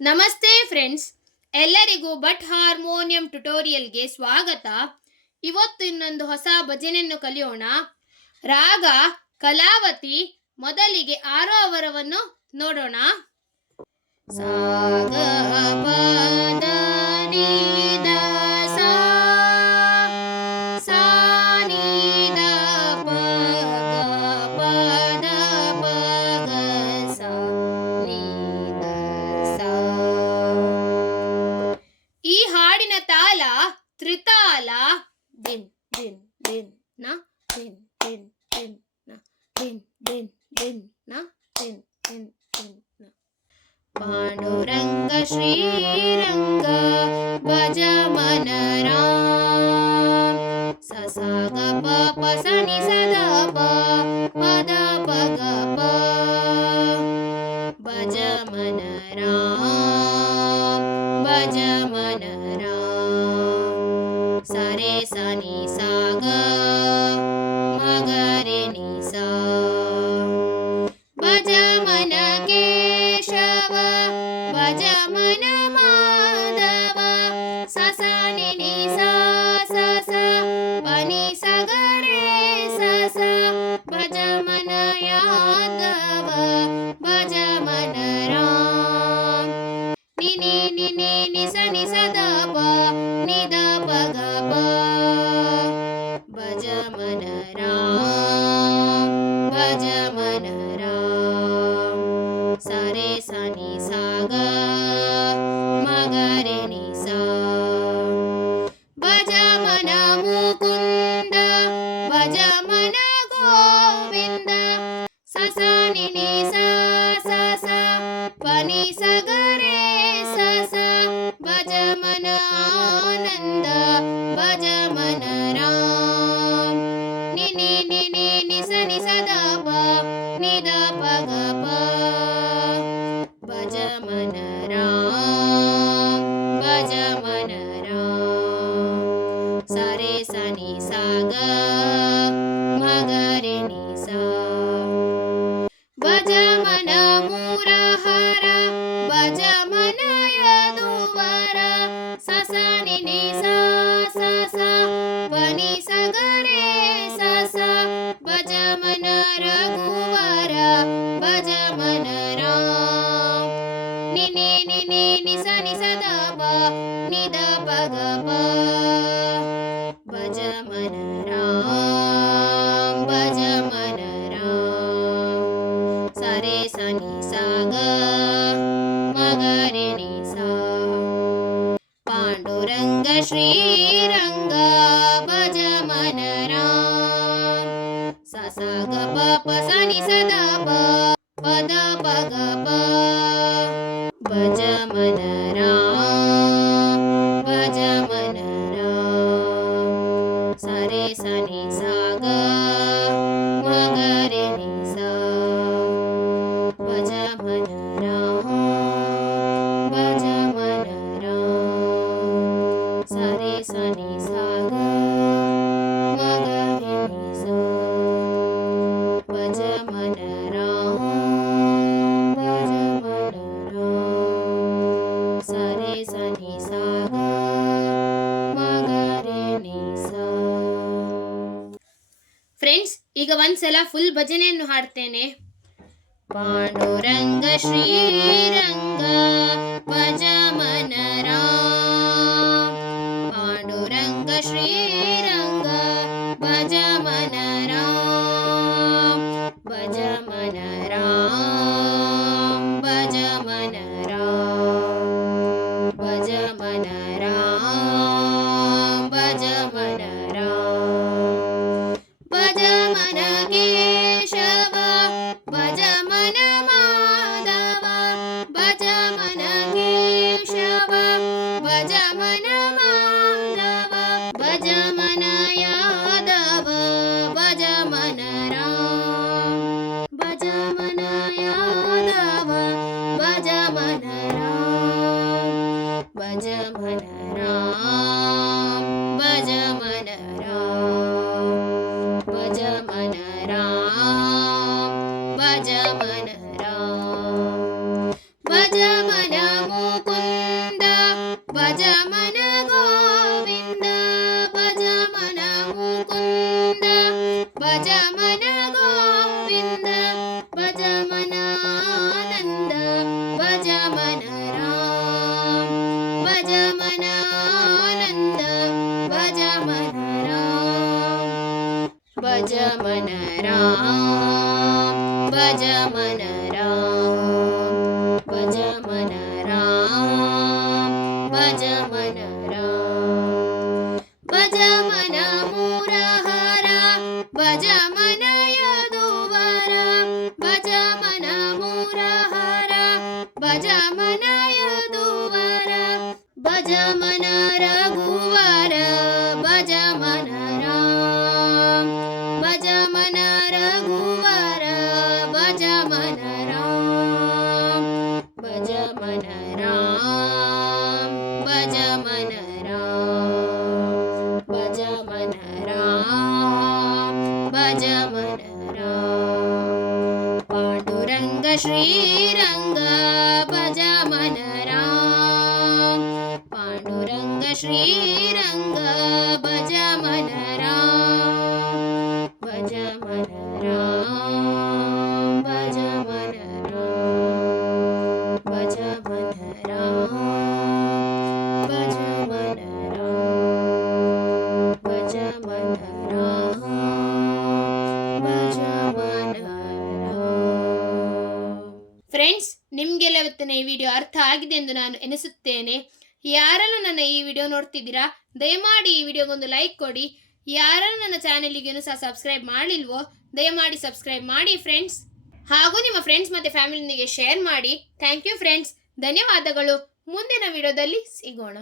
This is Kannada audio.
ನಮಸ್ತೆ ಫ್ರೆಂಡ್ಸ್, ಎಲ್ಲರಿಗೂ ಬಟ್ ಹಾರ್ಮೋನಿಯಂ ಟ್ಯುಟೋರಿಯಲ್ಗೆ ಸ್ವಾಗತ. ಇವತ್ತು ಇನ್ನೊಂದು ಹೊಸ ಭಜನೆಯನ್ನು ಕಲಿಯೋಣ. ರಾಗ ಕಲಾವತಿ. ಮೊದಲಿಗೆ ಆರೋಹರವನ್ನು ನೋಡೋಣ. ಸಾಗ ಪದ ನೀ ದ ಸಾ, ಸಾ ನೀ ದ ಪ ಗ ಪ ದ ಪ ಗ ಸಾ ನೀ ದ ಸಾ. ಈ ಹಾಡಿನ ತಾಳ ತ್ರಿತಾಲ. ದಿನ್ ದಿನ್ ದಿನ್ ನ ದಿನ್ ದಿನ್ ದಿನ್ ನ ದಿನ್ ದಿನ್ ದಿನ್ ನ ದಿನ್ ದಿನ್ ದಿನ್ ನ. ಪಾಂಡುರಂಗ ಶ್ರೀರಂಗ ಭಜ ಮನ ರಾಮ. ಸ ಸ ಗ ಪ ಪ ಸ ನಿ ಸ ದ ಪ ಪ ದ ಪ ಗ ಪ. ಭಜ ಮನ ರಾಮ ಭಜ ಮನ ರಾಮ. ಸ ರೇ ಸ ನಿ ಸ ಗ ಮ ಗ ರೇ ನಿ ಸ. ಭಜ ಮನ ಕೇಶವ ಭಜ ಮನ ಮಾಧವ. ಸ ಸ ನಿ ನಿ ಸ ಸ ಸ ಪ ನಿ ಸ ಗ ರೇ ಸ ಸ. ಭಜ ಮನ ಯಾದವ ಭಜ ಮನ ರಾಮ. ನಿ ನಿ ನಿ ನಿ ನಿ ಸ ನಿ ಸ ದ ಪ ನಿ ದ ಪ ಗ ಪ. ಭಜ ಮನ ರಾಮ ಭಜ ಮನ ರಾಮ. ಸ ರೇ ಸ ನಿ ಸ ಗ ಮ ಗ ರೇ ನಿ ಸ. ಭಜ ಮನ ಮುಕುಂದ ಭಜ ಮನ ಗೋವಿಂದ. ಸ ಸ ನಿ ನಿ ಸ ಸ ಸ ಪ ನಿ ಸ ಗ ರೇ ಸ ಸ. ಭಜ ಮನ ಆನಂದ ಭಜ ಮನ ರಾಮ. ನಿ ನಿ ನಿ ನಿ ನಿ ಸ ನಿ ಸ ದ ಪ ನಿ ದ ಪ ಗ ಪ. ಭಜ ಮನ ರಾಮ ಭಜ ಮನ ರಾಮ. ಸ ರೇ ಸ ನಿ ಸ ಗ ಮ ಗ ರೇ ನಿ ಸ. ಭಜ ಮನ ಮುರಹರ ಭಜ ಮನ ಯದುವರ. ಸ ಸ ನಿ ನಿ ಸ ಸ ಸ ಪ ನಿ ಸ ಗ ರೇ ಸ ಸ. ಭಜ ಮನ ರಘುವರ ಭಜ ಮನ ರಾಮ. ನಿ ನಿ ನಿ ನಿ ನಿ ಸ ನಿ ಸ ದ ಪ ನಿ ದ ಪ ಗ ಪ. ಭಜ ಮನ ರಾಮ ಭಜ ಮನ ರಾಮ. ಸ ರೇ ಸ ನಿ ಸ ಗ ಮ ಗ ರೇ ನಿ ಸ. ಪಾಂಡುರಂಗ ಶ್ರೀರಂಗ ಭಜ ಮನ ರಾಮ. ಸ ಸ ಗ ಪ ಪ ಸ ನಿ ಸ ದ ಪ ಪ ದ ಪ ಗ ಪ. ಭಜ ಮನ ರಾಮ ಭಜ ಮನ ರಾಮ. ಸ ರೇ ಸ ನಿ ಸ ಗ ಮ ಗ ರೇ ನಿ ಸ. ಭಜ ಮನ ರಾಮ ಭಜ ಮನ ರಾಮ. ಸ ರೇ ಸ ನಿ ಸ ಗ ಮ ಗ ರೇ ನಿ ಸ. ಭಜ ಮನ ರಾಮ ಭಜ ಮನ ರಾಮ. ಸ ರೇ ಸ ನಿ ಸ ಗ ಮ ಗ ರೇ ನಿ ಸ. ಫ್ರೆಂಡ್ಸ್, ಈಗ ಒಂದ್ಸಲ ಫುಲ್ ಭಜನೆಯನ್ನು ಹಾಡ್ತೇನೆ. ಪಾಂಡುರಂಗ ಶ್ರೀರಂಗ ಭಜ ಮನ ರಾಮ. ಪಾಂಡುರಂಗ ಶ್ರೀರಂಗ ಭಜ ಮನ ರಾಮ. ಭಜ ಮನ ರಾಮ ಭಜ ಮನ ರಾಮ. ಭಜ ಮನ ರಾಮ ಭಜ ಮನ ರಾಮ. ಭಜ ಮನ ಕೇಶವ ಭಜ ಮನ ಮಾಧವ. ಭಜ ಮನ ಕೇಶವ ಭಜ ಮನ ಮಾಧವ. ಭಜ ಮನ ಯಾದವ ಭಜ ಮನ ರಾಮ. ಭಜ ಮನ ಯಾದವ ಭಜ ಮನ ರಾಮ. ಭಜ ಮನ ರಾಮ ಭಜ ಮನ ರಾಮ. ಭಜ ಮನ ರಾಮ ಭಜ ಮನ ರಾಮ. ಭಜ ಮನ ಭಜ ಮನ ಗೋವಿಂದ ಭಜ ಮನ ಮುಕುಂದ ಭಜ ಮನ ಗೋವಿಂದ ಭಜ ಮನ ಆನಂದ ಭಜ ಮನ ರಾಮ ಭಜ ಮನ ಆನಂದ ಭಜ ಮನ ರಾಮ ಭಜ ಮನ ರಾಮ ಭಜ ಮನ ರಾಮ ಭಜ ಮನ ರಾಮ ಭಜ ಮನ ರಾಮ ಭಜ ಮನ ಮುರಹರ ಭಜ ಮನ ಯದುವರ ಭಜ ಮನ ಮುರಹರ ಭಜ ಮನ ಯದುವರ ಭಜ ಮನ ರಘುವರ ಭಜ ಮನ ರಾಮ ಭಜ ಮನ ರಘುವರ ಭಜ ಮನ ರಾಮ ಭಜ ಮನ ರಾಮ ಭಜ ಮನ ರಾಮ ಭಜ ಮನ ರಾಮ ಭಜ ಮನ ರಾಮ ಪಾಂಡುರಂಗ ಶ್ರೀರಂಗ ಭಜ ಮನ ರಾಮ ಪಾಂಡುರಂಗ ಶ್ರೀರಂಗ ಭಜ ಮನ ರಾಮ ಭಜ ಮನ ರಾಮ ಭಜ ಮನ ರಾಮ ಭಜ ಮನ ರಾಮ ಭಜ ಮನ ರಾಮ ಭಜ ಮನ ರಾಮ ಭಜ ಮನ ರಾಮ. ಫ್ರೆಂಡ್ಸ್, ನಿಮಗೆಲ್ಲ ಇವತ್ತಿನ ಈ ವಿಡಿಯೋ ಅರ್ಥ ಆಗಿದೆ ಎಂದು ನಾನು ಎನಿಸುತ್ತೇನೆ. ಯಾರೆಲ್ಲ ನನ್ನ ಈ ವಿಡಿಯೋ ನೋಡ್ತಿದ್ದೀರಾ, ದಯಮಾಡಿ ಈ ವಿಡಿಯೋಗೊಂದು ಲೈಕ್ ಕೊಡಿ. ಯಾರೆಲ್ಲ ನನ್ನ ಚಾನೆಲ್ಗೆ ಸಹ ಸಬ್ಸ್ಕ್ರೈಬ್ ಮಾಡಿಲ್ವೋ ದಯಮಾಡಿ ಸಬ್ಸ್ಕ್ರೈಬ್ ಮಾಡಿ ಫ್ರೆಂಡ್ಸ್. ಹಾಗೂ ನಿಮ್ಮ ಫ್ರೆಂಡ್ಸ್ ಮತ್ತು ಫ್ಯಾಮಿಲಿಯೊಂದಿಗೆ ಶೇರ್ ಮಾಡಿ. ಥ್ಯಾಂಕ್ ಯು ಫ್ರೆಂಡ್ಸ್, ಧನ್ಯವಾದಗಳು. ಮುಂದಿನ ವಿಡಿಯೋದಲ್ಲಿ ಸಿಗೋಣ.